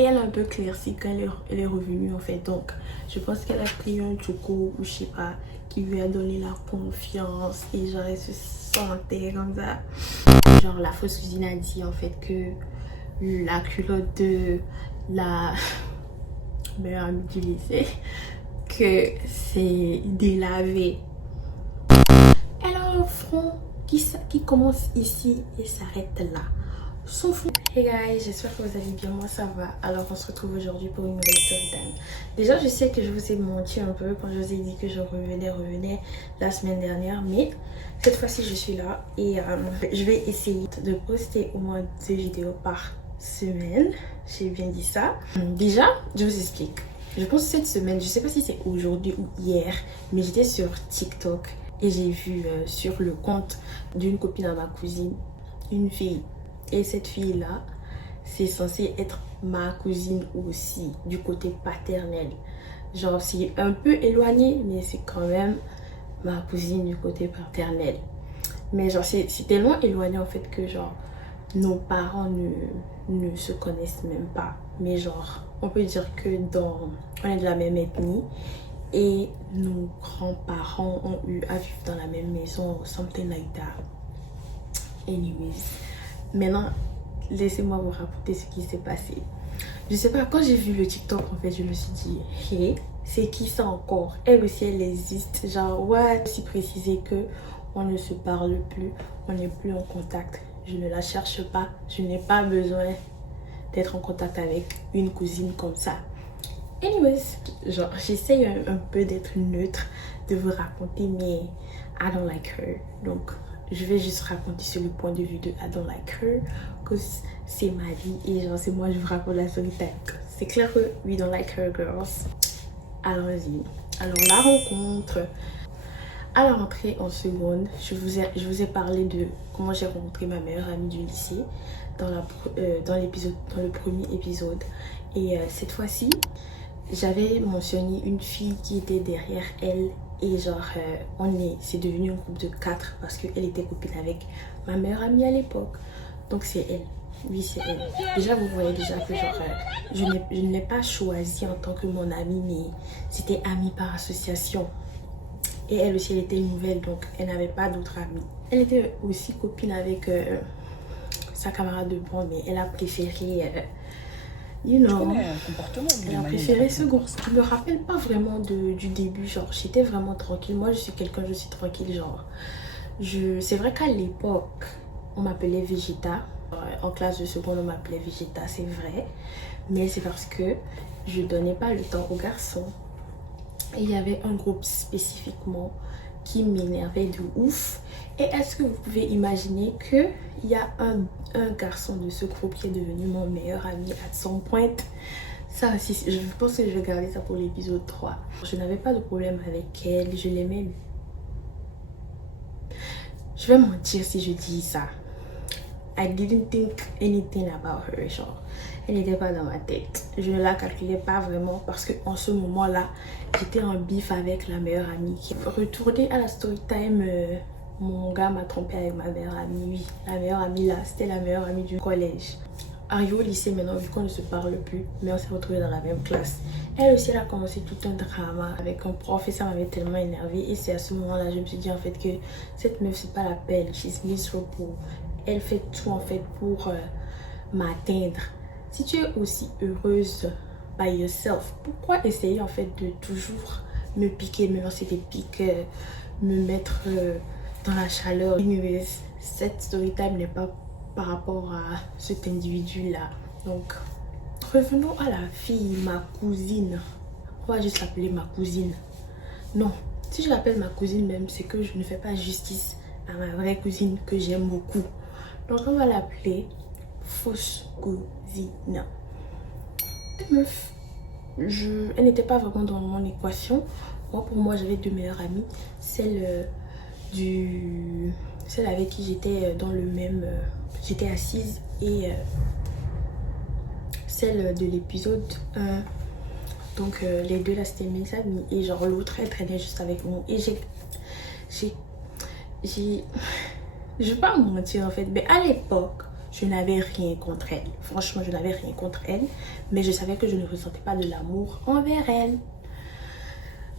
Et elle a un peu éclairci quand elle est revenue en fait. Donc je pense qu'elle a pris un choco ou je sais pas qui lui a donné la confiance. Et genre elle se sentait comme ça. Genre la fausse cousine a dit en fait que la culotte de la meilleure amie du lycée, que c'est délavé. Elle a un front qui commence ici et s'arrête là. Son front. Hey guys, j'espère que vous allez bien, moi ça va. Alors on se retrouve aujourd'hui pour une nouvelle story time. Déjà je sais que je vous ai menti un peu quand je vous ai dit que je revenais la semaine dernière, mais cette fois-ci je suis là et je vais essayer de poster au moins 2 vidéos par semaine. J'ai bien dit ça. Déjà je vous explique. Je pense que cette semaine, je sais pas si c'est aujourd'hui ou hier, mais j'étais sur TikTok et j'ai vu sur le compte d'une copine à ma cousine, une fille. Et cette fille-là, c'est censé être ma cousine aussi, du côté paternel. Genre, c'est un peu éloigné, mais c'est quand même ma cousine du côté paternel. Mais genre, c'est tellement éloigné en fait que genre, nos parents ne se connaissent même pas. Mais genre, on peut dire que on est de la même ethnie. Et nos grands-parents ont eu à vivre dans la même maison, something like that. Anyways. Maintenant, laissez-moi vous raconter ce qui s'est passé. Je sais pas, quand j'ai vu le TikTok, en fait, je me suis dit, hey, c'est qui ça encore? Elle aussi, elle existe. Genre, ouais, aussi préciser que on ne se parle plus, on n'est plus en contact. Je ne la cherche pas, je n'ai pas besoin d'être en contact avec une cousine comme ça. Anyways, genre, j'essaye un peu d'être neutre, de vous raconter, mais I don't like her. Donc, je vais juste raconter sur le point de vue de I don't like her, que c'est ma vie et genre c'est moi je vous raconte la story time. C'est clair que we don't like her girls. Allons-y. Alors la rencontre. À la rentrée en seconde, je vous ai parlé de comment j'ai rencontré ma meilleure amie du lycée dans le premier épisode. Et cette fois-ci, j'avais mentionné une fille qui était derrière elle. Et genre, c'est devenu un groupe de 4 parce qu'elle était copine avec ma meilleure amie à l'époque. Donc c'est elle. Oui, c'est elle. Déjà, vous voyez déjà que genre, je ne l'ai pas choisie en tant que mon amie, mais c'était amie par association. Et elle aussi, elle était nouvelle, donc elle n'avait pas d'autres amis. Elle était aussi copine avec sa camarade de bande, mais elle a préféré... elle a préféré ce groupe. Je me rappelle pas vraiment du début, genre j'étais vraiment tranquille. Moi je suis quelqu'un, je suis tranquille, genre c'est vrai qu'à l'époque on m'appelait Vegeta. En classe de seconde on m'appelait Vegeta, c'est vrai, mais c'est parce que je donnais pas le temps aux garçons. Et il y avait un groupe spécifiquement qui m'énervait de ouf. Et est-ce que vous pouvez imaginer qu'il y a un garçon de ce groupe qui est devenu mon meilleur ami à son point? Ça aussi, je pense que je vais garder ça pour l'épisode 3. Je n'avais pas de problème avec elle, je l'aimais. Je vais mentir si je dis ça. I didn't think anything about her, genre. Elle n'était pas dans ma tête. Je ne la calculais pas vraiment parce qu'en ce moment-là, j'étais en bif avec la meilleure amie. Retourner à la story time, mon gars m'a trompé avec ma meilleure amie. Oui, la meilleure amie là, c'était la meilleure amie du collège. Arrivé au lycée maintenant, vu qu'on ne se parle plus, mais on s'est retrouvés dans la même classe. Elle aussi, elle a commencé tout un drama avec un prof et ça m'avait tellement énervée. Et c'est à ce moment-là, je me suis dit en fait que cette meuf, c'est pas la peine. She's miserable. Elle fait tout en fait pour m'atteindre. Si tu es aussi heureuse by yourself, pourquoi essayer en fait de toujours me piquer, me lancer des pics, me mettre dans la chaleur? Anyways, cette story time n'est pas par rapport à cet individu là. Donc revenons à la fille, ma cousine. On va juste l'appeler ma cousine. Non, si je l'appelle ma cousine même, c'est que je ne fais pas justice à ma vraie cousine que j'aime beaucoup. Donc on va l'appeler fausse cousine. Cette meuf, elle n'était pas vraiment dans mon équation. Moi, pour moi, j'avais 2 meilleures amies. Celle avec qui j'étais dans le même... j'étais assise et celle de l'épisode 1. Donc les deux là, c'était mes amies. Et genre l'autre, elle traînait juste avec nous. Et je vais pas mentir en fait, mais à l'époque, je n'avais rien contre elle. Franchement, je n'avais rien contre elle. Mais je savais que je ne ressentais pas de l'amour envers elle.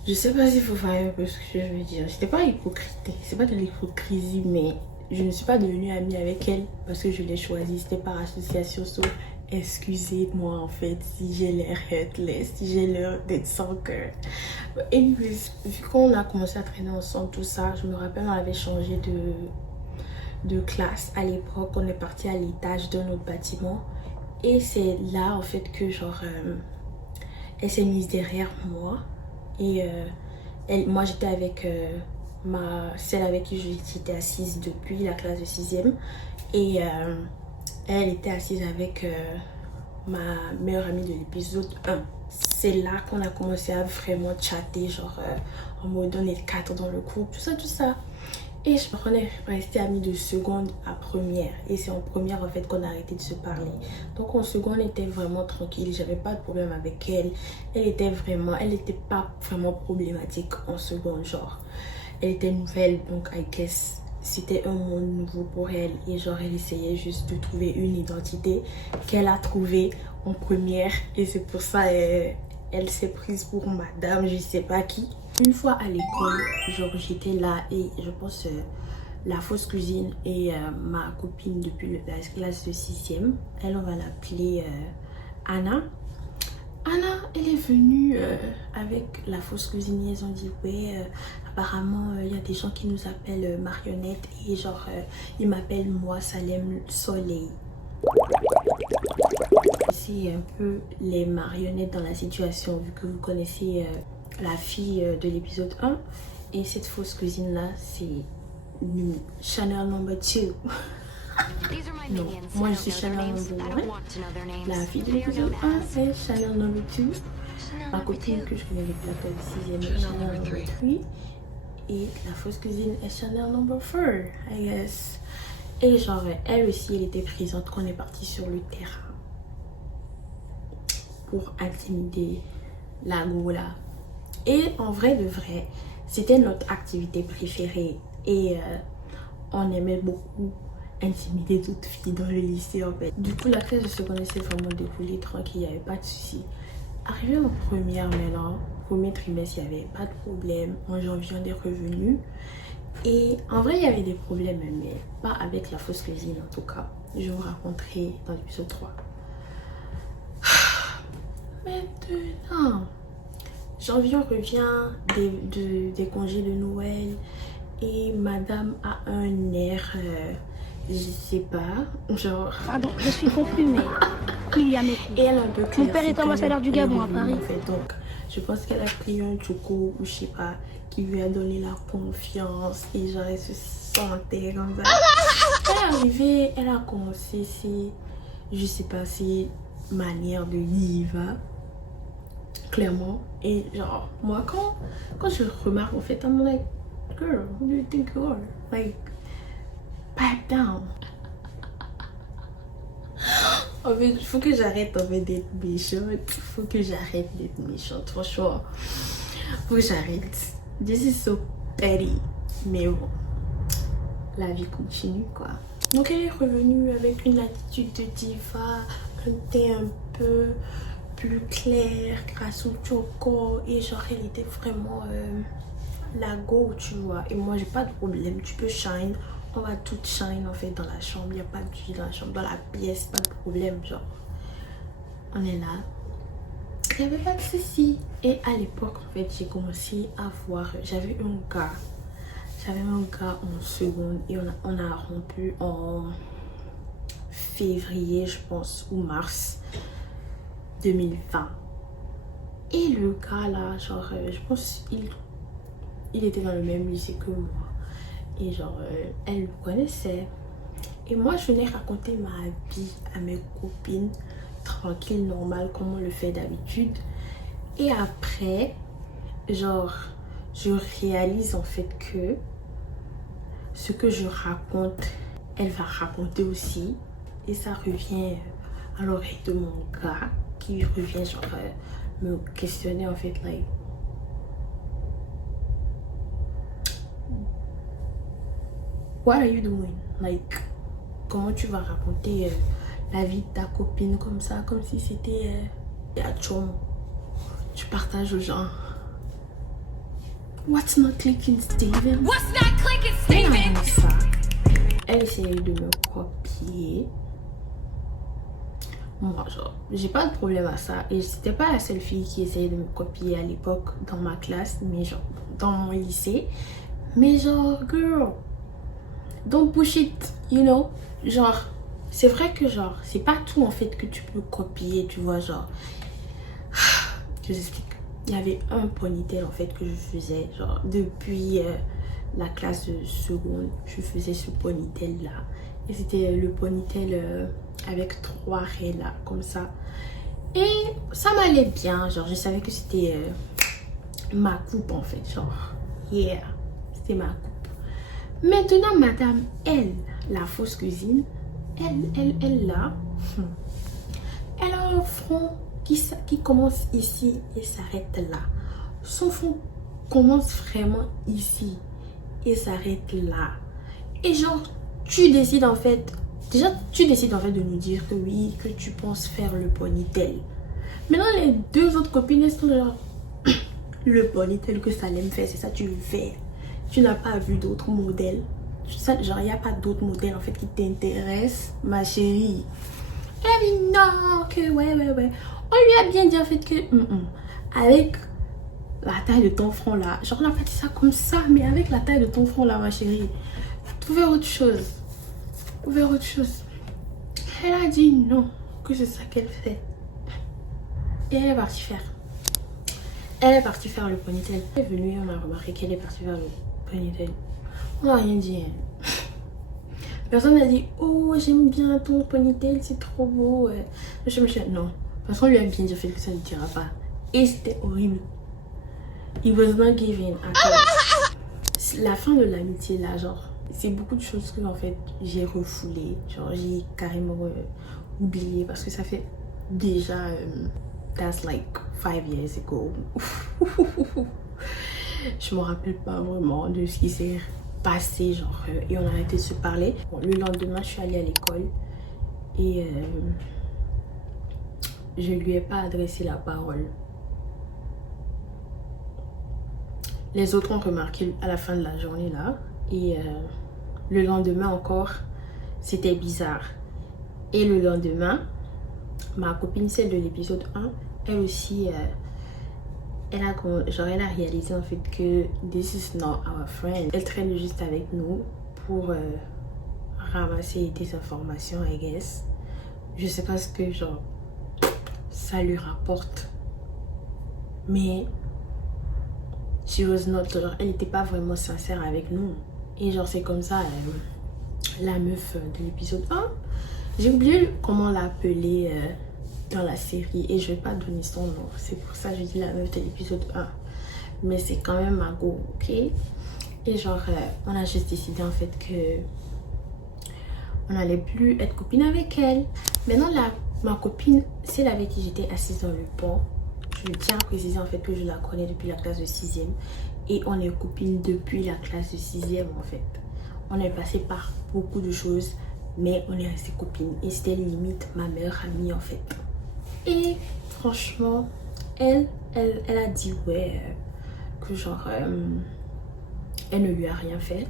Je sais pas s'il faut faire un peu ce que je veux dire. C'était pas hypocrite. C'est pas de l'hypocrisie, mais je ne suis pas devenue amie avec elle parce que je l'ai choisie. C'était par association. So, excusez-moi en fait si j'ai l'air heartless, si j'ai l'air d'être sans cœur. Anyways, vu qu'on a commencé à traîner ensemble, tout ça, je me rappelle, on avait changé de classe à l'époque. On est parti à l'étage d'un autre bâtiment. Et c'est là en fait que genre elle s'est mise derrière moi. Et moi j'étais avec celle avec qui j'étais assise depuis la classe de 6e. Et elle était assise avec ma meilleure amie de l'épisode 1. C'est là qu'on a commencé à vraiment chatter, genre en mode on est 4 dans le groupe, tout ça. Et on est resté amis de seconde à première. Et c'est en première en fait qu'on a arrêté de se parler. Donc en seconde, on était vraiment tranquille. J'avais pas de problème avec elle. Elle était pas vraiment problématique en seconde. Genre, elle était nouvelle. Donc I guess c'était un monde nouveau pour elle. Et genre, elle essayait juste de trouver une identité qu'elle a trouvée en première. Et c'est pour ça elle s'est prise pour madame, je sais pas qui. Une fois à l'école, genre j'étais là et je pense la fausse cousine et ma copine depuis la classe de 6e, elle on va l'appeler Anna. Anna, elle est venue avec la fausse cousine et ils ont dit ouais, apparemment il y a des gens qui nous appellent marionnette et genre ils m'appellent moi Salem Soleil. C'est un peu les marionnettes dans la situation vu que vous connaissez la fille de l'épisode 1 et cette fausse cousine là c'est Chanel number 2. Non, moi je suis Chanel number 1. La fille de l'épisode 1 c'est Chanel number 2. Ma copine que je connais depuis la classe de 6e est Chanel number 3 et la fausse cousine est Chanel number 4 I guess. Et genre elle aussi elle était présente quand on est parti sur le terrain pour intimider la gola. Et en vrai de vrai, c'était notre activité préférée. Et on aimait beaucoup intimider d'autres filles dans le lycée en fait. Du coup, la classe se connaissait vraiment déroulée tranquille, il n'y avait pas de soucis. Arrivé en première maintenant, premier trimestre, il n'y avait pas de problème. En janvier, on est revenu. Et en vrai, il y avait des problèmes, mais pas avec la fausse cuisine en tout cas. Je vous raconterai dans l'épisode 3. Maintenant, janvier revient des congés de Noël et madame a un air, je sais pas, genre... Pardon, je suis confus, mais il y a mes coups. Et elle est un peu claire. Mon père est ambassadeur du Gabon à Paris. En fait, donc, je pense qu'elle a pris un choco ou je sais pas, qui lui a donné la confiance et genre elle se sentait comme ça. Elle est arrivée, elle a commencé je sais pas, ses manières de vivre. Clairement. Et genre, moi, quand je remarque, en fait, I'm like, girl, who do you think you are? Like, back down. En fait, il faut que j'arrête en fait d'être méchante. Il faut que j'arrête d'être méchante. Franchement, faut que j'arrête. This is so petty. Mais bon, la vie continue, quoi. Donc, elle est revenue avec une attitude de diva, un teint un peu plus clair grâce au choco et genre elle était vraiment la go, tu vois. Et moi j'ai pas de problème, tu peux shine, on va tout shine en fait dans la chambre, il n'y a pas de vie dans la chambre, dans la pièce, pas de problème, genre on est là, il n'y avait pas de souci. Et à l'époque en fait j'ai commencé à voir, j'avais un gars en seconde et on a rompu en février je pense ou mars 2020. Et le gars là, genre, je pense il était dans le même lycée que moi. Et genre, elle le connaissait. Et moi, je venais raconter ma vie à mes copines, tranquille, normal, comme on le fait d'habitude. Et après, genre, je réalise en fait que ce que je raconte, elle va raconter aussi. Et ça revient à l'oreille de mon gars qui revient genre me questionner en fait like what are you doing, like comment tu vas raconter la vie de ta copine comme ça, comme si c'était la chum. Tu partages aux gens. What's not clicking, Steven? What's not clicking, Steven? Ça. Elle essayait de me copier. Moi, genre, j'ai pas de problème à ça. Et c'était pas la seule fille qui essayait de me copier à l'époque dans ma classe, mais genre, dans mon lycée. Mais genre, girl, don't push it, you know? Genre, c'est vrai que genre, c'est pas tout en fait que tu peux copier, tu vois, genre. Je vous explique. Il y avait un ponytail en fait que je faisais, genre, depuis la classe de seconde, je faisais ce ponytail là. Et c'était le ponytail avec 3 raies là, comme ça. Et ça m'allait bien, genre, je savais que c'était ma coupe en fait, genre, yeah, c'était ma coupe. Maintenant, madame, elle, la fausse cousine, elle là, elle a un front qui commence ici et s'arrête là. Son front commence vraiment ici et s'arrête là. Et genre, tu décides en fait, de nous dire que oui, que tu penses faire le ponytail. Maintenant, les 2 autres copines, elles sont genre, le ponytail que Salem fait, c'est ça tu veux faire. Tu n'as pas vu d'autres modèles. Genre, il n'y a pas d'autres modèles en fait qui t'intéressent, ma chérie. Elle dit non, que ouais. On lui a bien dit en fait que avec la taille de ton front là, genre on n'a pas dit ça comme ça, mais avec la taille de ton front là, ma chérie, faut faire autre chose. Elle a dit non, que c'est ça qu'elle fait. Et elle est partie faire. Le ponytail. Elle est venue, on a remarqué qu'elle est partie faire le ponytail. On n'a rien dit. Hein. Personne n'a dit oh j'aime bien ton ponytail, c'est trop beau. Je me suis dit non. Parce qu'on lui a bien dit fait que ça ne dira pas. Et c'était horrible. It was not giving. La fin de l'amitié là, genre, c'est beaucoup de choses que en fait j'ai refoulé. Genre, j'ai carrément oublié parce que ça fait déjà that's like 5 years ago. Je me rappelle pas vraiment de ce qui s'est passé, genre, et on a arrêté de se parler. Bon, le lendemain, je suis allée à l'école et je lui ai pas adressé la parole. Les autres ont remarqué à la fin de la journée là. Et le lendemain encore, c'était bizarre. Et le lendemain, ma copine, celle de l'épisode 1, elle aussi, elle a réalisé en fait que this is not our friend. Elle traîne juste avec nous pour ramasser des informations, I guess. Je sais pas ce que genre ça lui rapporte. Mais she was not, genre, elle n'était pas vraiment sincère avec nous. Et genre c'est comme ça, la meuf de l'épisode 1, j'ai oublié comment l'appeler dans la série et je vais pas donner son nom. C'est pour ça que je dis la meuf de l'épisode 1. Mais c'est quand même Margot, ok? Et genre on a juste décidé en fait que on n'allait plus être copine avec elle. Maintenant ma copine, celle avec qui j'étais assise dans le pont, je tiens à préciser en fait que je la connais depuis la classe de 6e. Et on est copines depuis la classe de 6e en fait. On est passé par beaucoup de choses, mais on est resté copines. Et c'était limite ma meilleure amie en fait. Et franchement, elle a dit ouais, que genre, elle ne lui a rien fait.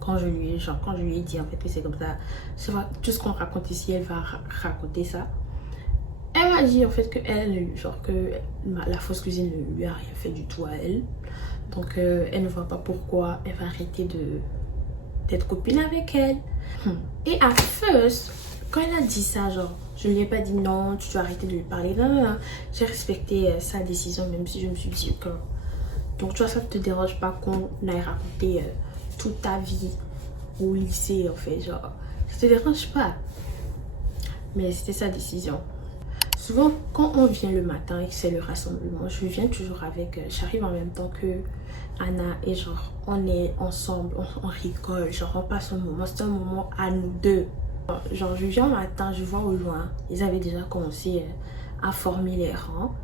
Quand je lui ai dit en fait que c'est comme ça, c'est vrai, tout ce qu'on raconte ici, elle va raconter ça. Elle m'a dit en fait que elle, genre que la fausse cousine ne lui a rien fait du tout à elle. Donc elle ne voit pas pourquoi elle va arrêter d'être copine avec elle. Et à first, quand elle a dit ça, genre, je ne lui ai pas dit non, tu dois arrêter de lui parler. Non. J'ai respecté sa décision, même si je me suis dit que... Donc tu vois, ça ne te dérange pas qu'on aille raconter toute ta vie au lycée en fait, genre, ça te dérange pas. Mais c'était sa décision. Souvent, quand on vient le matin et que c'est le rassemblement, je viens toujours avec... j'arrive en même temps que Anna et genre, on est ensemble, on rigole, genre, on passe un moment. C'est un moment à nous deux. Genre, je viens le matin, je vois au loin, ils avaient déjà commencé à former les rangs.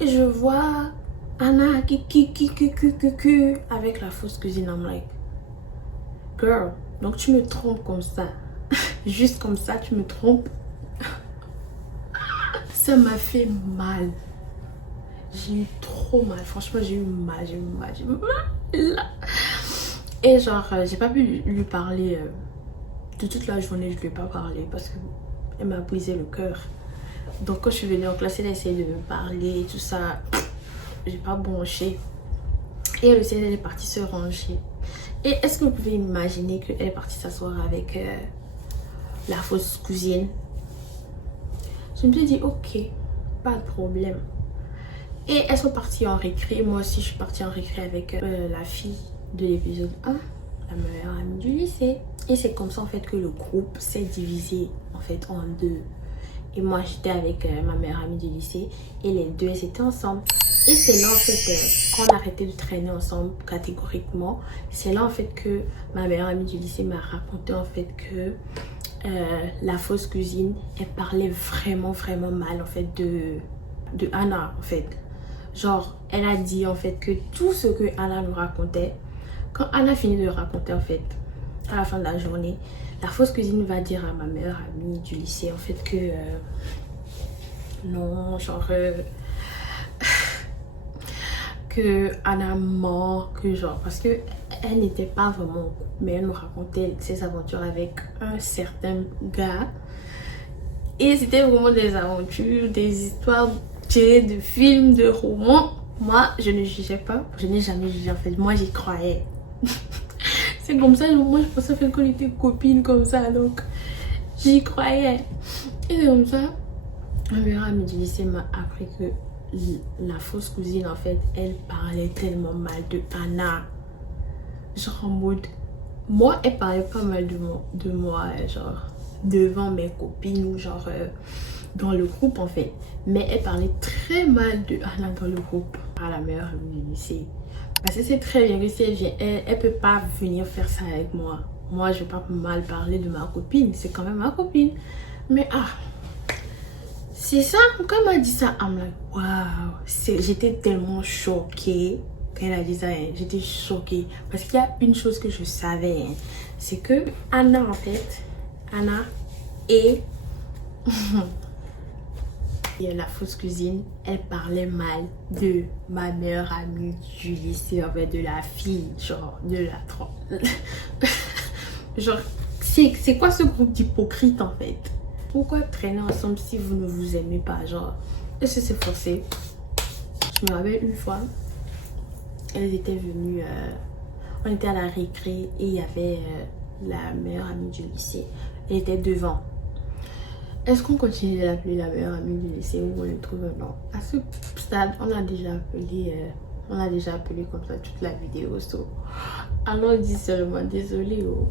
Et je vois Anna qui avec la fausse cousine. I'm like, girl, donc tu me trompes comme ça. juste comme ça, tu me trompes. Ça m'a fait mal. J'ai eu trop mal. Franchement, j'ai eu mal. Et genre, j'ai pas pu lui parler de toute la journée. Je lui ai pas parlé parce qu'elle m'a brisé le cœur. Donc quand je suis venue en classe, elle a essayé de me parler et tout ça. J'ai pas bronché. Et elle aussi, elle est partie se ranger. Et est-ce que vous pouvez imaginer qu'elle est partie s'asseoir avec la fausse cousine? Je me suis dit, ok, pas de problème. Et elles sont parties en récré. Moi aussi, je suis partie en récré avec la fille de l'épisode 1, la meilleure amie du lycée. Et c'est comme ça en fait que le groupe s'est divisé en fait en deux. Et moi, j'étais avec ma meilleure amie du lycée et les deux, elles étaient ensemble. Et c'est là en fait qu'on a arrêté de traîner ensemble catégoriquement. C'est là en fait que ma meilleure amie du lycée m'a raconté en fait que la fausse cousine, elle parlait vraiment mal en fait de Anna en fait. Genre, elle a dit en fait que tout ce que Anna nous racontait, quand Anna finit de raconter en fait, à la fin de la journée, la fausse cousine va dire à ma meilleure amie du lycée en fait que non, genre que Anna ment, que genre, parce que elle n'était pas vraiment en couple, mais elle nous racontait ses aventures avec un certain gars. Et c'était vraiment des aventures, des histoires tirées de films, de romans. Moi, je ne jugeais pas. Je n'ai jamais jugé en fait. Moi, j'y croyais. C'est comme ça, moi, je pensais en fait qu'on était copines comme ça. Donc, j'y croyais. Et comme ça, ma meilleure amie du lycée m'a appris que la fausse cousine, en fait, elle parlait tellement mal de Anna. Genre en mode... Moi, elle parlait pas mal de moi, genre devant mes copines ou genre dans le groupe en fait. Mais elle parlait très mal de Anna dans le groupe à la meilleure amie du lycée. Parce que c'est très bien que si elle vient, elle peut pas venir faire ça avec moi. Moi, je vais pas mal parler de ma copine. C'est quand même ma copine. Mais c'est ça. Quand elle m'a dit ça, I'm like, waouh. J'étais tellement choquée. Quand elle a dit ça, j'étais choquée. Parce qu'il y a une chose que je savais. C'est que Anna, en fait, Anna et la fausse cousine, elle parlait mal de ma meilleure amie du lycée, en fait, de la fille, genre, de la... genre, c'est quoi ce groupe d'hypocrites, en fait? Pourquoi traîner ensemble si vous ne vous aimez pas, genre? Est-ce que c'est forcé? Je me rappelle une fois, elles étaient venues, on était à la récré et il y avait la meilleure amie du lycée. Elle était devant. Est-ce qu'on continue de l'appeler la meilleure amie du lycée ou on le trouve un nom? À ce stade, on a déjà appelé comme ça toute la vidéo. So. Alors on dit seulement désolé. Oh.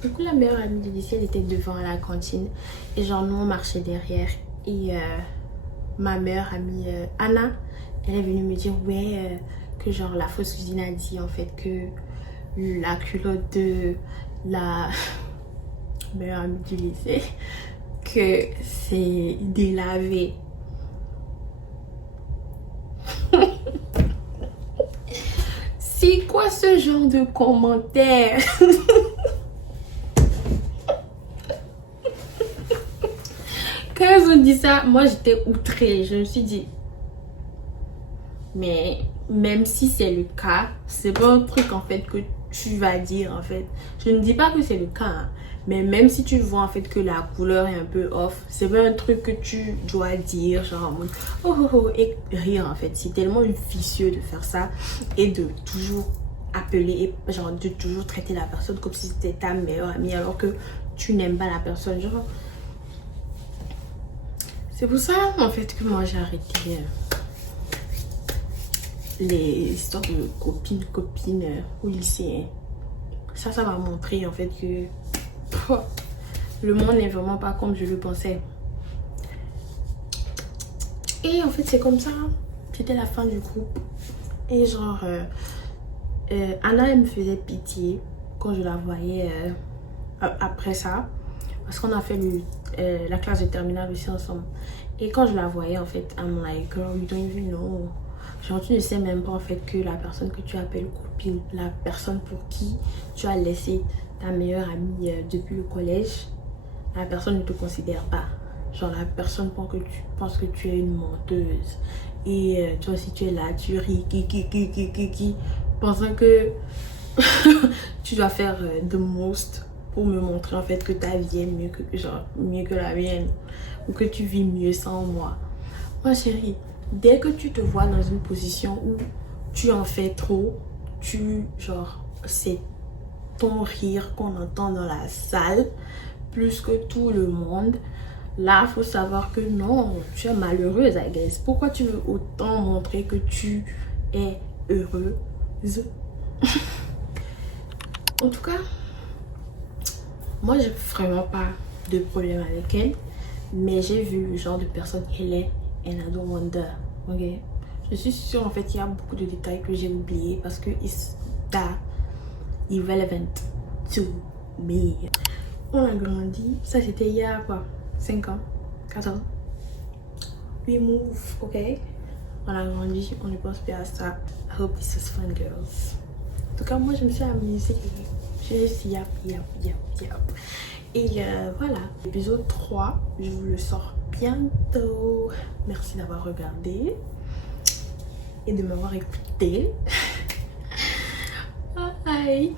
Du coup, la meilleure amie du lycée, elle était devant à la cantine et genre nous on marchait derrière et ma meilleure amie Anna, elle est venue me dire ouais que genre la fausse cousine a dit en fait que la culotte de la meilleure amie du lycée que c'est délavé. C'est quoi ce genre de commentaire? Quand ils ont dit ça, moi j'étais outrée. Je me suis dit, mais même si c'est le cas, c'est pas un truc en fait que tu vas dire en fait. Je ne dis pas que c'est le cas, hein, mais même si tu vois en fait que la couleur est un peu off, c'est pas un truc que tu dois dire genre en mode oh et rire en fait. C'est tellement vicieux de faire ça et de toujours appeler et genre de toujours traiter la personne comme si c'était ta meilleure amie alors que tu n'aimes pas la personne, genre. C'est pour ça en fait que moi j'ai arrêté les histoires de copines au lycée. Ça m'a montré en fait que le monde n'est vraiment pas comme je le pensais. Et en fait c'est comme ça. C'était la fin du groupe. Et genre Anna elle me faisait pitié quand je la voyais après ça. Parce qu'on a fait la classe de terminale aussi ensemble. Et quand je la voyais en fait, I'm like girl, you don't even know. Genre tu ne sais même pas en fait que la personne que tu appelles copine, la personne pour qui tu as laissé ta meilleure amie depuis le collège, la personne ne te considère pas. Genre la personne pense que tu es une menteuse. Et toi aussi tu es là, tu ris, pensant que tu dois faire the most pour me montrer en fait que ta vie est mieux que la mienne. Ou que tu vis mieux sans moi. Moi chérie, dès que tu te vois dans une position où tu en fais trop, c'est ton rire qu'on entend dans la salle plus que tout le monde. Là, il faut savoir que non, tu es malheureuse, I guess. Pourquoi tu veux autant montrer que tu es heureuse? En tout cas, moi, j'ai vraiment pas de problème avec elle. Mais j'ai vu le genre de personne qu'elle est. And I don't wonder. Ok? Je suis sûre en fait qu'il y a beaucoup de détails que j'ai oubliés parce que it's that irrelevant to me. On a grandi. Ça, c'était il y a quoi? 5 ans, 4 ans. We move, ok? On a grandi, on ne pense plus à ça. I hope this is fun, girls. En tout cas, moi, je me suis amusée. J'ai juste yap. Et voilà, l'épisode 3, je vous le sors bientôt. Merci d'avoir regardé et de m'avoir écouté. Bye!